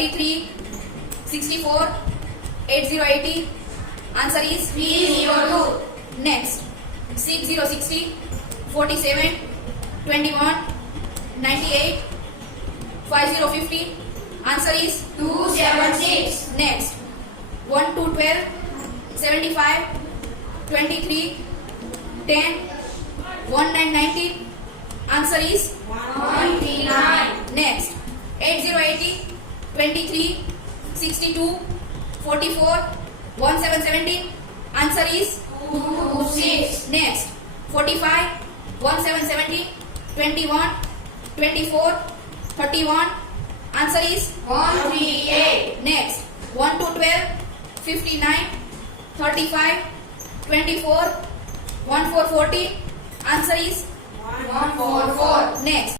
33, 64, 8080. Answer is 302. Next, 6060, 47, 21, 98, 5050. Answer is 276. next. 1 to 12, 75, 23, 10, 1990. Answer is 139. next. 8080, 23, 62, 44, 1770. Answer is 226. next. 45, 1770, 21, 24, 31. Answer is 138. next. 1 to 12, 59, 35, 24, 1440. Answer is 144. next.